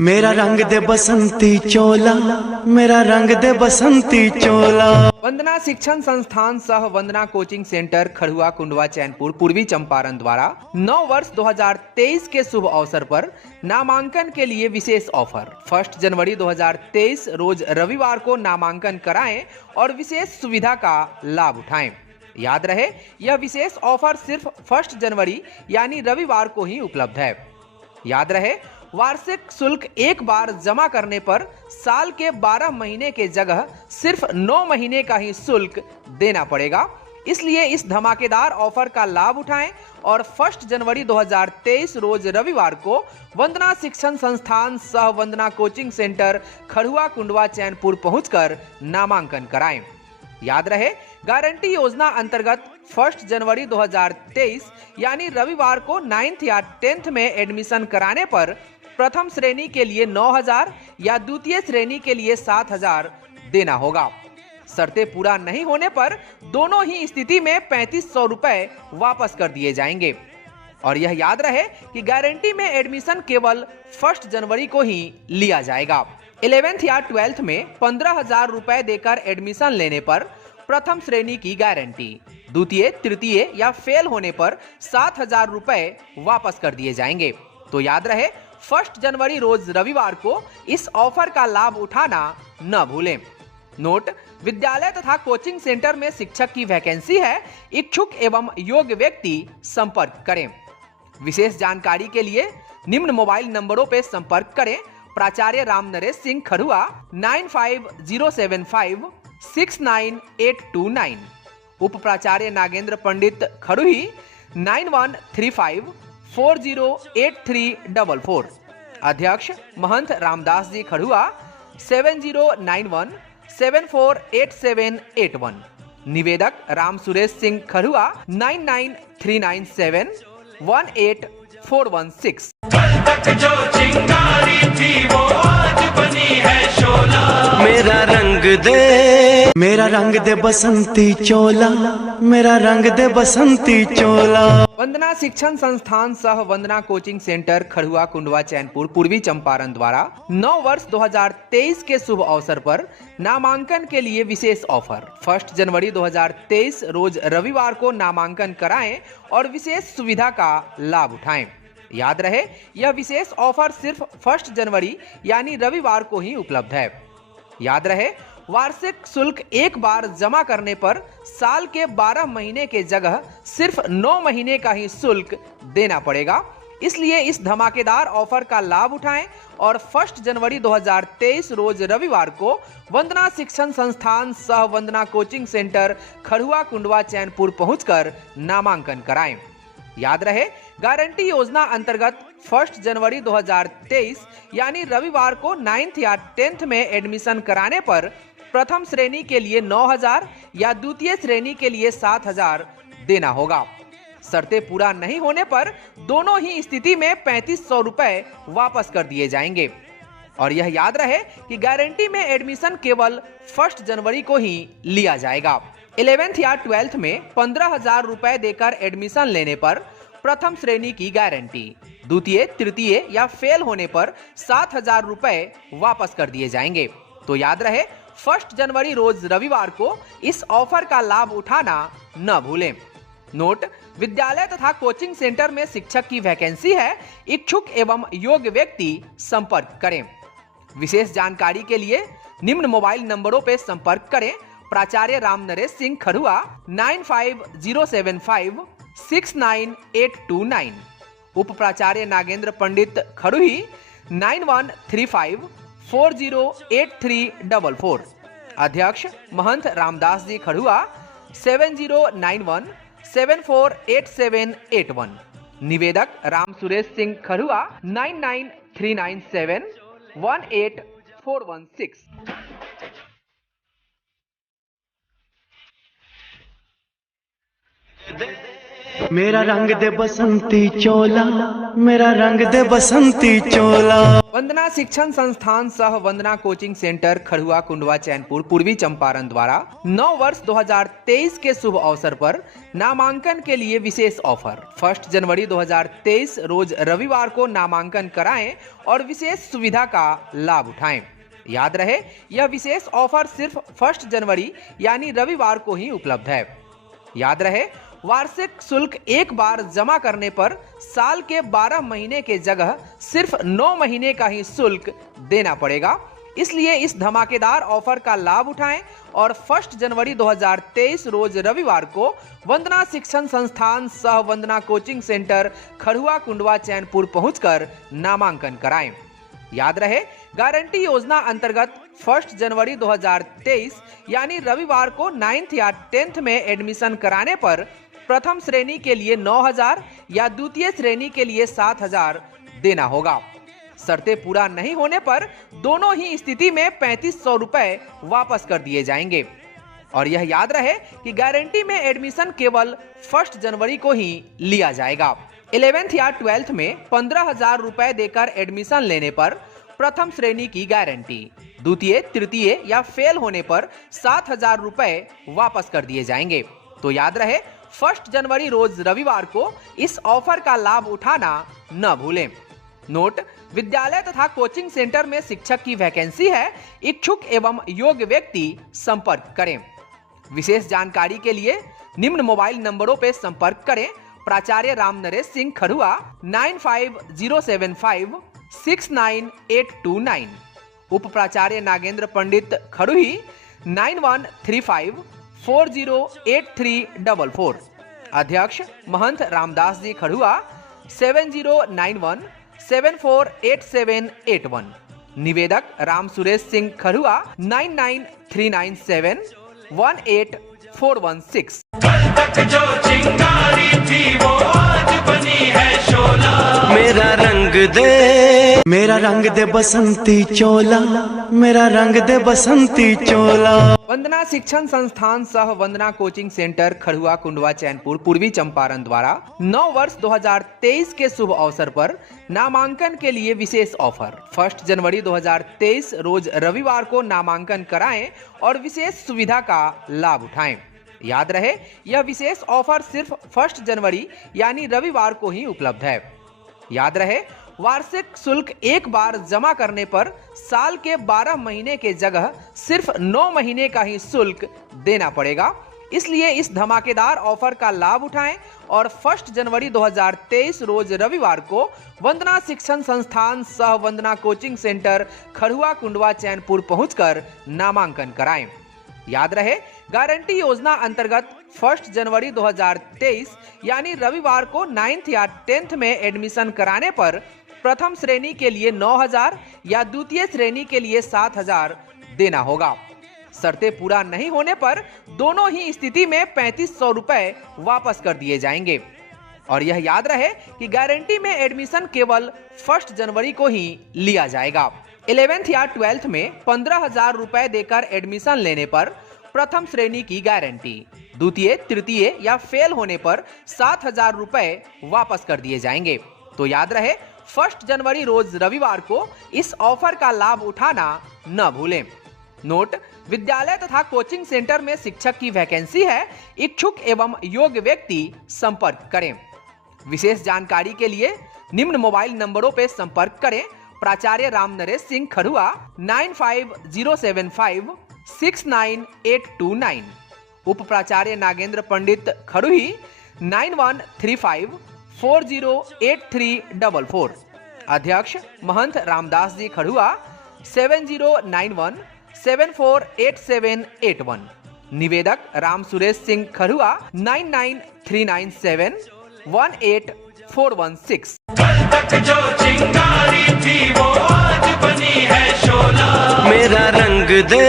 मेरा रंग दे बसंती चोला, मेरा रंग दे बसंती चोला। वंदना शिक्षण संस्थान सह वंदना कोचिंग सेंटर खड़ुआ कुंडवा चैनपुर पूर्वी चंपारण द्वारा 9 वर्ष 2023 के शुभ अवसर पर नामांकन के लिए विशेष ऑफर। 1 जनवरी 2023 रोज रविवार को नामांकन कराएं और विशेष सुविधा का लाभ उठाएं। याद रहे, यह विशेष ऑफर सिर्फ 1 जनवरी यानी रविवार को ही उपलब्ध है। याद रहे, वार्षिक शुल्क एक बार जमा करने पर साल के 12 महीने के जगह सिर्फ 9 महीने का ही शुल्क देना पड़ेगा। इसलिए इस धमाकेदार ऑफर का लाभ उठाएं और 1 जनवरी 2023 रोज रविवार को वंदना शिक्षण संस्थान सह वंदना कोचिंग सेंटर खड़ुआ कुंडवा चैनपुर पहुंचकर नामांकन कराएं। याद रहे, गारंटी योजना अंतर्गत 1 जनवरी 2023 यानी रविवार को 9th या 10th में एडमिशन कराने पर प्रथम श्रेणी के लिए 9,000 या द्वितीय श्रेणी के लिए 7,000 देना होगा। शर्तें पूरा नहीं होने पर दोनों ही स्थिति में 3500 रुपए वापस कर दिए जाएंगे। और यह याद रहे कि गारंटी में एडमिशन केवल 1 जनवरी को ही लिया जाएगा। 11th या 12th में 15,000 रुपए देकर एडमिशन लेने पर प्रथम श्रेणी की गारंटी, द्वितीय, तृतीय या फेल होने पर 7,000 रुपए वापस कर दिए जाएंगे। तो याद रहे, 1 जनवरी रोज रविवार को इस ऑफर का लाभ उठाना न भूलें। नोट: विद्यालय तथा कोचिंग सेंटर में शिक्षक की वैकेंसी है। इच्छुक एवं योग्य व्यक्ति संपर्क करें। विशेष जानकारी के लिए निम्न मोबाइल नंबरों पर संपर्क करें। प्राचार्य राम नरेश सिंह खड़ुआ 9507569829, उप प्राचार्य नागेंद्र पंडित खड़ुही 9135408344, अध्यक्ष महंत रामदास जी खड़ुआ 7091748781, निवेदक राम सुरेश सिंह खड़ुआ 9939718416। जो चिंगारी थी वो आज बनी है शोला। मेरा रंग दे बसंती चोला, मेरा रंग दे बसंती चोला। वंदना शिक्षण संस्थान सह वंदना कोचिंग सेंटर खड़ुआ कुंडवा चैनपुर पूर्वी चंपारण द्वारा 9 वर्ष 2023 के शुभ अवसर पर नामांकन के लिए विशेष ऑफर। 1 जनवरी 2023 रोज रविवार को नामांकन कराएं और विशेष सुविधा का लाभ उठाएं। याद रहे, यह विशेष ऑफर सिर्फ 1 जनवरी यानी रविवार को ही उपलब्ध है। याद रहे, वार्षिक शुल्क एक बार जमा करने पर साल के 12 महीने के जगह सिर्फ 9 महीने का ही शुल्क देना पड़ेगा। इसलिए इस धमाकेदार ऑफर का लाभ उठाएं और 1 जनवरी 2023 रोज रविवार को वंदना शिक्षण संस्थान सह वंदना कोचिंग सेंटर खड़ुआ कुंडवा चैनपुर पहुंचकर नामांकन कराएं। याद रहे, गारंटी योजना अंतर्गत 1 जनवरी 2023 यानी रविवार को 9th या 10th में एडमिशन कराने पर प्रथम श्रेणी के लिए 9,000 या द्वितीय श्रेणी के लिए 7,000 देना होगा। शर्तें पूरा नहीं होने पर दोनों ही स्थिति में 3500 रुपए वापस कर दिए जाएंगे। और यह याद रहे कि गारंटी में एडमिशन केवल 1 जनवरी को ही लिया जाएगा। 11th या 12th में 15,000 रुपए देकर एडमिशन लेने पर प्रथम श्रेणी की गारंटी, द्वितीय, तृतीय या फेल होने पर 7,000 रुपए वापस कर दिए जाएंगे। तो याद रहे, 1 जनवरी रोज रविवार को इस ऑफर का लाभ उठाना न भूलें। नोट: विद्यालय तथा कोचिंग सेंटर में शिक्षक की वैकेंसी है। इच्छुक एवं योग्य व्यक्ति संपर्क करें। विशेष जानकारी के लिए निम्न मोबाइल नंबरों पर संपर्क करें। प्राचार्य राम नरेश सिंह खड़ुआ 9507569829, उप प्राचार्य नागेंद्र पंडित खड़ुही 9135408344, अध्यक्ष महंत रामदास जी खड़ुआ 7091748781, निवेदक राम सुरेश सिंह खड़ुआ 9939718416। मेरा रंग दे बसंती चोला, मेरा रंग दे बसंती चोला। वंदना शिक्षण संस्थान सह वंदना कोचिंग सेंटर खड़ुआ कुंडवा चैनपुर पूर्वी चंपारण द्वारा 9 वर्ष 2023 के शुभ अवसर पर नामांकन के लिए विशेष ऑफर। 1 जनवरी 2023 रोज रविवार को नामांकन कराएं और विशेष सुविधा का लाभ उठाएं। याद रहे, यह विशेष ऑफर सिर्फ 1 जनवरी यानी रविवार को ही उपलब्ध है। याद रहे, वार्षिक शुल्क एक बार जमा करने पर साल के 12 महीने के जगह सिर्फ 9 महीने का ही शुल्क देना पड़ेगा। इसलिए इस धमाकेदार ऑफर का लाभ उठाएं और 1 जनवरी 2023 रोज रविवार को वंदना शिक्षण संस्थान सह वंदना कोचिंग सेंटर खड़ुआ कुंडवा चैनपुर पहुंचकर नामांकन कराएं। याद रहे, गारंटी योजना अंतर्गत 1 जनवरी 2023 यानी रविवार को 9th या 10th में एडमिशन कराने पर प्रथम श्रेणी के लिए 9,000 या द्वितीय श्रेणी के लिए 7,000 देना होगा। शर्तें पूरा नहीं होने पर दोनों ही स्थिति में 3500 रुपए वापस कर दिए जाएंगे। और यह याद रहे कि गारंटी में एडमिशन केवल 1 जनवरी को ही लिया जाएगा। 11th या 12th में 15,000 रुपए देकर एडमिशन लेने पर प्रथम श्रेणी की गारंटी, द्वितीय, तृतीय या फेल होने पर 7,000 रुपए वापस कर दिए जाएंगे। तो याद रहे, 1 जनवरी रोज रविवार को इस ऑफर का लाभ उठाना न भूलें। नोट: विद्यालय तथा कोचिंग सेंटर में शिक्षक की वैकेंसी है। इच्छुक एवं योग्य व्यक्ति संपर्क करें। विशेष जानकारी के लिए निम्न मोबाइल नंबरों पर संपर्क करें। प्राचार्य राम नरेश सिंह खड़ुआ 9507569829, उप प्राचार्य नागेंद्र पंडित खड़ुही 9135408344, अध्यक्ष महंत रामदास जी खड़ुआ 7091748781, निवेदक राम सुरेश सिंह खड़ुआ 9939718416। कल तक जो चिंगारी थी वो आज बनी है शोला। मेरा रंग दे बसंती चोला, मेरा रंग दे बसंती चोला। वंदना शिक्षण संस्थान सह वंदना कोचिंग सेंटर खड़ुआ कुंडवा चैनपुर पूर्वी चंपारण द्वारा 9 वर्ष 2023 के शुभ अवसर पर नामांकन के लिए विशेष ऑफर। 1 जनवरी 2023 रोज रविवार को नामांकन कराएं और विशेष सुविधा का लाभ उठाएं। याद रहे, यह विशेष ऑफर सिर्फ 1 जनवरी यानी रविवार को ही उपलब्ध है। याद रहे, वार्षिक शुल्क एक बार जमा करने पर साल के 12 महीने के जगह सिर्फ 9 महीने का ही शुल्क देना पड़ेगा। इसलिए इस धमाकेदार ऑफर का लाभ उठाएं और 1 जनवरी 2023 रोज रविवार को वंदना शिक्षण संस्थान सह वंदना कोचिंग सेंटर खड़ुआ कुंडवा चैनपुर पहुंचकर नामांकन कराएं। याद रहे, गारंटी योजना अंतर्गत 1 जनवरी 2023 यानी रविवार को 9th या 10th में एडमिशन कराने पर प्रथम श्रेणी के लिए 9,000 या द्वितीय श्रेणी के लिए 7,000 देना होगा। शर्तें पूरा नहीं होने पर दोनों ही स्थिति में 3500 रुपए वापस कर दिए जाएंगे। और यह याद रहे कि गारंटी में एडमिशन केवल 1 जनवरी को ही लिया जाएगा। 11th या 12th में 15,000 रुपए देकर एडमिशन लेने पर प्रथम श्रेणी की गारंटी, द्वितीय, तृतीय या फेल होने पर 7,000 रुपए वापस कर दिए जाएंगे। तो याद रहे, 1 जनवरी रोज रविवार को इस ऑफर का लाभ उठाना न भूलें। नोट: विद्यालय तथा कोचिंग सेंटर में शिक्षक की वैकेंसी है। इच्छुक एवं योग्य व्यक्ति संपर्क करें। विशेष जानकारी के लिए निम्न मोबाइल नंबरों पर संपर्क करें। प्राचार्य राम नरेश सिंह खड़ुआ 9507569829, उप प्राचार्य नागेंद्र पंडित खड़ुही 9135408344, अध्यक्ष महंत रामदास जी खड़ुआ 7091748781, निवेदक राम सुरेश सिंह खड़ुआ 9939718416। कल तक जो चिंगारी थी वो आज बनी है शोला। मेरा रंग दे